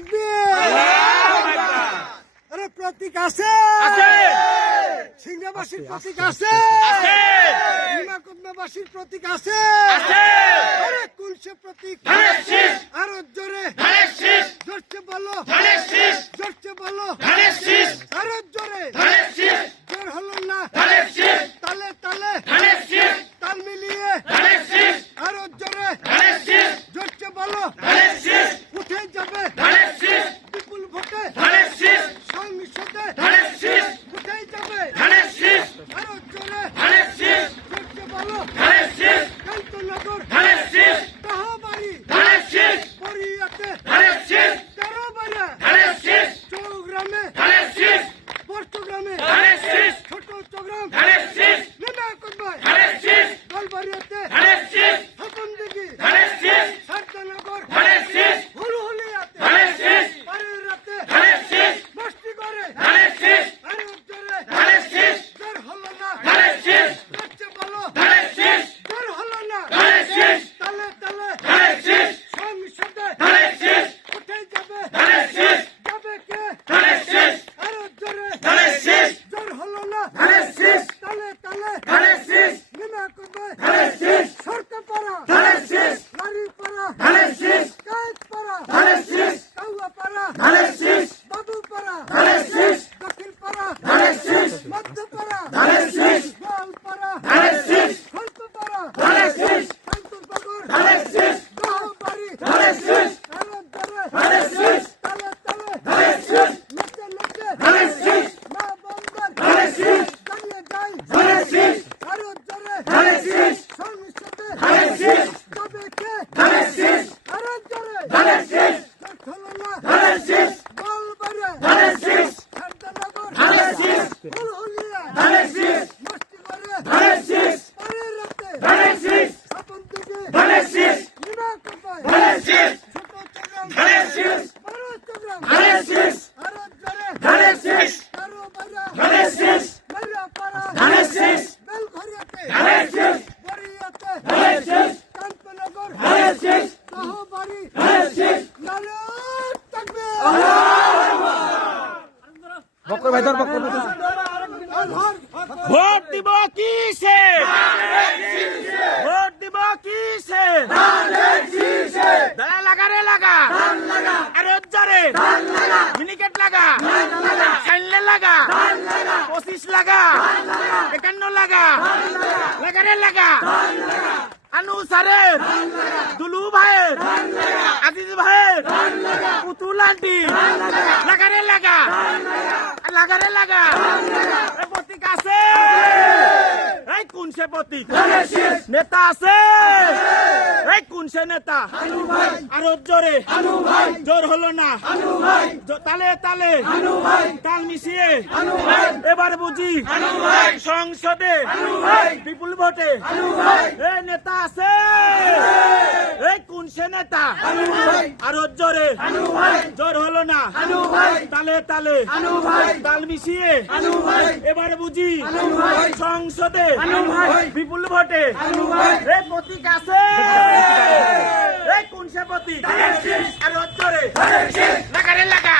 তাকবীর। আরে প্রতীক আছে, সিংহাবাসীর প্রতীক আছে, হিমাকুদবাসীর প্রতীক আছে। আরে কোন সে প্রতীক? আরো জোরে জোরছে বলো, জোরছে বলো, আরো জোরে। জোর হলো না, তালে তালে তাল মিলিয়ে আরো জোরে জোরছে বলো। উঠে যাবে বিপুল ভোটে সংসদে, উঠে যাবে আরো জোরে জোরছে বলো। কান্তনগর তাহাবাড়ি পরিয়াতে তেরোবাড়া চৌগ্রামে বর্ষগ্রামে ছোট চৌগ্রাম নিমাকুদবাই দলবাড়িয়াতে হাকমদিঘি সারদানগর হুলহুলিয়াতে পারের রাতে মস্তি করে আরে জোরে জোর হলো না, জোরছে বলো, জোর হলো না, তালে তালে সংসদে উঠে যাবে যাবে কে আরো জোরে জোর হলো না, তালে তালে নিমাকুদবাই সরকারপাড়া লারিপাড়া কায়েতপাড়া কাউয়াপাড়া বাবুপাড়া দক্ষিণপাড়া মধ্যপাড়া গোয়ালপাড়া খলপাড়া শান্তনগর দহবাড়ি আরো জোরে তালে তালে নেচে নেচে মা বন্দর দাঁড়িয়ে যাই আরো জোরে সংসদে যাবে কে আরো জোরে হলো না, গোয়ালপাড়া সারদানগর হুলহুলিয়া মস্তি করে পারের রাতে হাকমদিঘি নিমাকুদবাই ছোট চৌগ্রাম বড় চৌগ্রাম আরো জোরে তেরোবাড়া মারিয়াপাড়া বেলঘরিয়াতে বরিয়াতে কান্তনগর তাহাবাড়ি নারে তাকবীর। ভোট দিব কিসে? ভোট দিব কিসে? দাঁড়া লাগা রে লাগা, আরে জোরে মিনিকেট লাগা, সাইনলে লাগা, 25 লাগা, 51 লাগা, লাগা রে লাগা। আনু স্যারের, দুলু ভাইয়ের, আজিজ ভাইয়ের, পুতুল আন্টি, লাগা রে লাগা, লাগা রে লাগা। এই প্রতীক আছে, এই কোন সে প্রতীক? নেতা আছে, এই কোন সে নেতা? আরো জোরে জোর হলো না, তালে তালে তাল মিশিয়ে এবার বুঝি সংসদে বিপুল ভোটে এই নেতা আছে, এই কোন সে নেতা? আরো জোরে জোর হলো না, তালে তালে তাল মিশিয়ে এবার বুঝি সংসদে বিপুল ভোটে এই প্রতীক আছে, এই কোন সে প্রতীক? আরো জোরে লাগা রে লাগা।